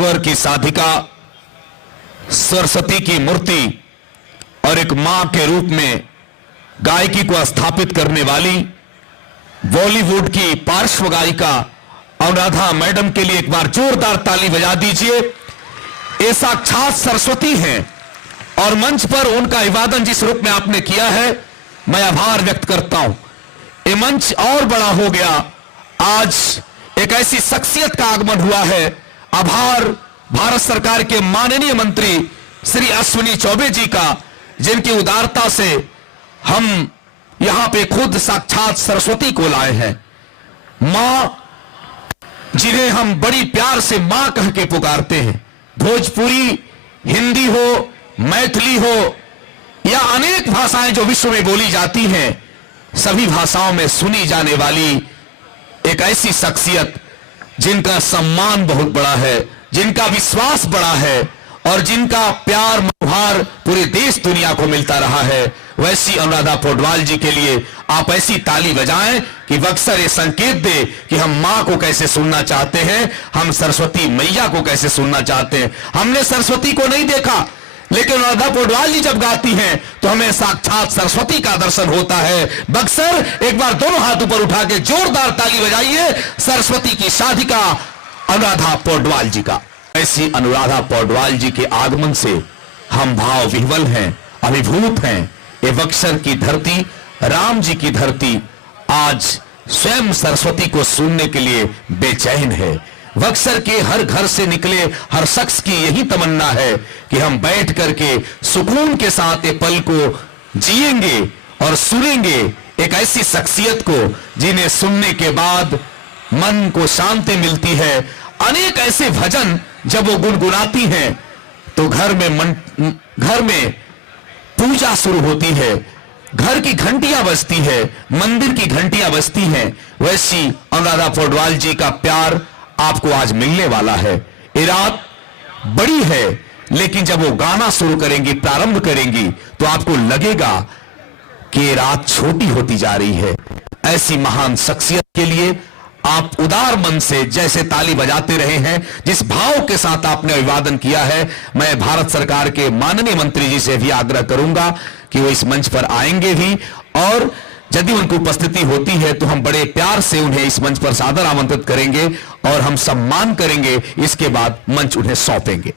स्वर की साधिका, सरस्वती की मूर्ति और एक मां के रूप में गायकी को स्थापित करने वाली बॉलीवुड की पार्श्व गायिका अनुराधा मैडम के लिए एक बार जोरदार ताली बजा दीजिए। ये साक्षात सरस्वती हैं और मंच पर उनका अभिवादन जिस रूप में आपने किया है, मैं आभार व्यक्त करता हूं। ये मंच और बड़ा हो गया, आज एक ऐसी शख्सियत का आगमन हुआ है। आभार भारत सरकार के माननीय मंत्री श्री अश्विनी चौबे जी का, जिनकी उदारता से हम यहां पे खुद साक्षात सरस्वती को लाए हैं। मां, जिन्हें हम बड़ी प्यार से मां कह के पुकारते हैं। भोजपुरी, हिंदी हो, मैथिली हो या अनेक भाषाएं जो विश्व में बोली जाती हैं, सभी भाषाओं में सुनी जाने वाली एक ऐसी शख्सियत जिनका सम्मान बहुत बड़ा है, जिनका विश्वास बड़ा है और जिनका प्यार मुहार पूरे देश दुनिया को मिलता रहा है, वैसी अनुराधा पौडवाल जी के लिए आप ऐसी ताली बजाएं कि बक्सर ये संकेत दे कि हम मां को कैसे सुनना चाहते हैं, हम सरस्वती मैया को कैसे सुनना चाहते हैं। हमने सरस्वती को नहीं देखा, लेकिन अनुराधा पौडवाल जी जब गाती हैं तो हमें साक्षात सरस्वती का दर्शन होता है। बक्सर एक बार दोनों हाथ ऊपर उठा के जोरदार ताली बजाइए सरस्वती की साधिका अनुराधा पौडवाल जी का। ऐसी अनुराधा पौडवाल जी के आगमन से हम भाव विह्वल हैं, अभिभूत हैं। ये बक्सर की धरती, राम जी की धरती, आज स्वयं सरस्वती को सुनने के लिए बेचैन है। बक्सर के हर घर से निकले हर शख्स की यही तमन्ना है कि हम बैठ करके सुकून के साथ ये पल को जिएंगे और सुनेंगे एक ऐसी शख्सियत को जिन्हें सुनने के बाद मन को शांति मिलती है। अनेक ऐसे भजन जब वो गुनगुनाती हैं तो घर में पूजा शुरू होती है, घर की घंटियां बजती है, मंदिर की घंटियां बजती हैं। वैसी अनुराधा पौडवाल जी का प्यार आपको आज मिलने वाला है। ये रात बड़ी है, लेकिन जब वो गाना शुरू करेंगी, प्रारंभ करेंगी, तो आपको लगेगा कि ये रात छोटी होती जा रही है। ऐसी महान शख्सियत के लिए आप उदार मन से जैसे ताली बजाते रहे हैं, जिस भाव के साथ आपने अभिवादन किया है, मैं भारत सरकार के माननीय मंत्री जी से भी आग्रह करूंगा कि वो इस मंच पर आएंगे भी, और यदि उनकी उपस्थिति होती है तो हम बड़े प्यार से उन्हें इस मंच पर सादर आमंत्रित करेंगे और हम सम्मान करेंगे। इसके बाद मंच उन्हें सौंपेंगे।